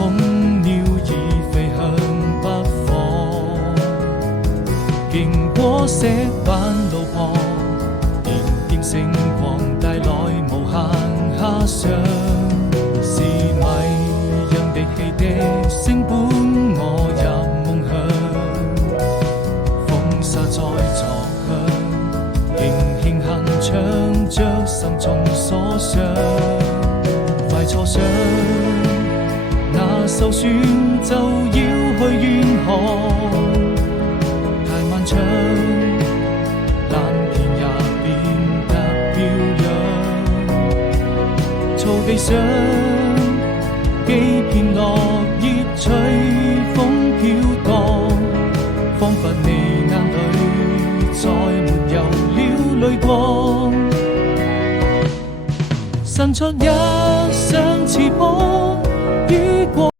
空鳥已飛向北方，經過石板路旁，點點星光帶來無限遐想，是迷人的汽笛聲伴我入夢鄉，風沙在作響，輕輕哼唱着心中所想，快坐上那艘船就要去遠航，太漫長，藍天也變得飄揚，草地上幾片落葉隨風飄蕩，彷彿你眼裏再沒有了淚光，伸出一雙翅膀。